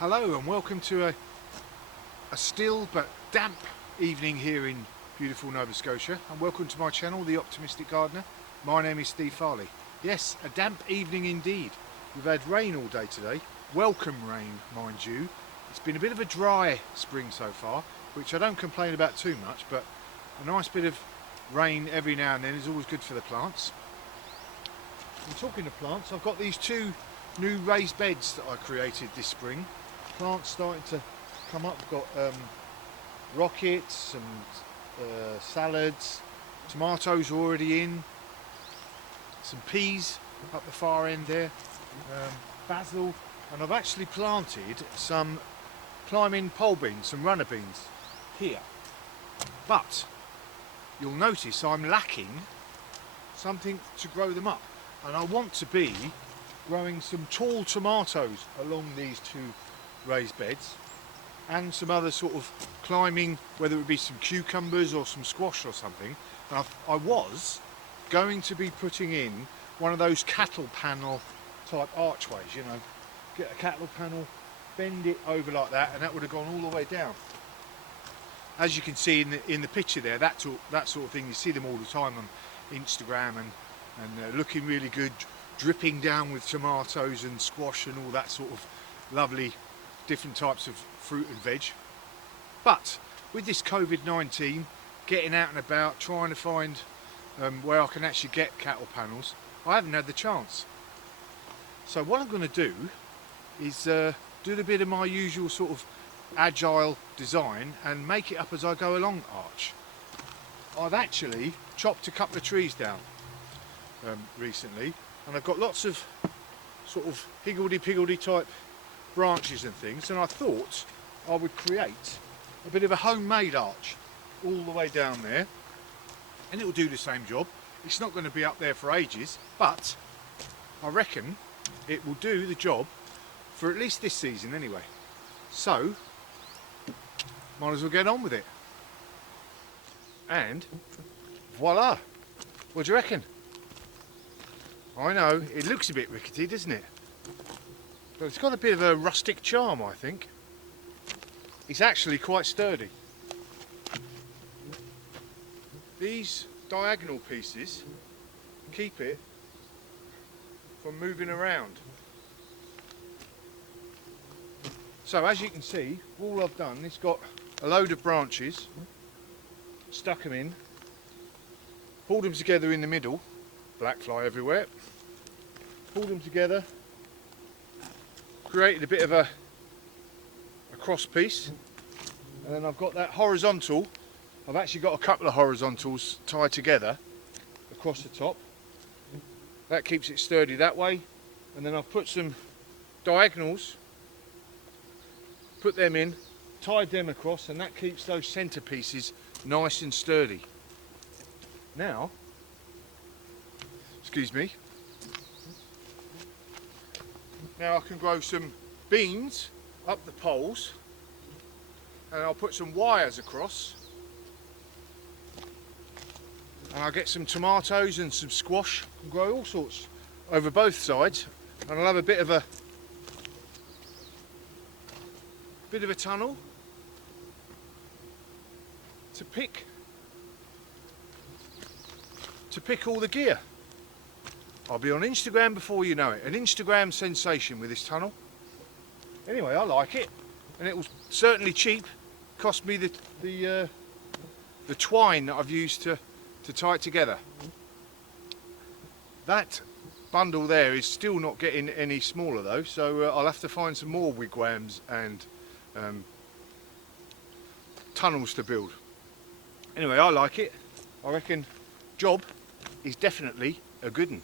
Hello and welcome to a still but damp evening here in beautiful Nova Scotia, and welcome to my channel, The Optimistic Gardener. My name is Steve Farley. Yes, a damp evening indeed. We've had rain all day today, welcome rain mind you. It's been a bit of a dry spring so far, which I don't complain about too much, but a nice bit of rain every now and then is always good for the plants. And talking of plants, I've got these two new raised beds that I created this spring. Plants starting to come up. I've got rockets and salads, tomatoes already in, some peas up the far end there, basil, and I've actually planted some climbing pole beans, some runner beans here. But you'll notice I'm lacking something to grow them up, and I want to be growing some tall tomatoes along these two raised beds and some other sort of climbing, whether it be some cucumbers or some squash or something. And I was going to be putting in one of those cattle panel type archways, you know, get a cattle panel, bend it over like that, and that would have gone all the way down. As you can see in the picture there, that sort of thing, you see them all the time on Instagram and looking really good, dripping down with tomatoes and squash and all that sort of lovely different types of fruit and veg. But with this COVID-19, getting out and about, trying to find where I can actually get cattle panels, I haven't had the chance. So what I'm going to do is do a bit of my usual sort of agile design and make it up as I go along arch. I've actually chopped a couple of trees down recently, and I've got lots of sort of higgledy-piggledy type branches and things, and I thought I would create a bit of a homemade arch all the way down there, and it will do the same job. It's not going to be up there for ages, but I reckon it will do the job for at least this season anyway. So might as well get on with it. And voila! What do you reckon? I know, it looks a bit rickety, doesn't it? But it's got a bit of a rustic charm, I think. It's actually quite sturdy. These diagonal pieces keep it from moving around. So as you can see, all I've done is got a load of branches, stuck them in, pulled them together in the middle, black fly everywhere, pulled them together, created a bit of a cross piece, and then I've got that horizontal. I've actually got a couple of horizontals tied together across the top. That keeps it sturdy that way, and then I've put some diagonals, put them in, tied them across, and that keeps those centre pieces nice and sturdy. Now, excuse me, now I can grow some beans up the poles, and I'll put some wires across, and I'll get some tomatoes and some squash and grow all sorts over both sides, and I'll have a bit of a tunnel to pick all the gear. I'll be on Instagram before you know it. An Instagram sensation with this tunnel. Anyway, I like it, and it was certainly cheap. Cost me the twine that I've used to tie it together. That bundle there is still not getting any smaller though, so I'll have to find some more wigwams and tunnels to build. Anyway, I like it. I reckon job is definitely a good one.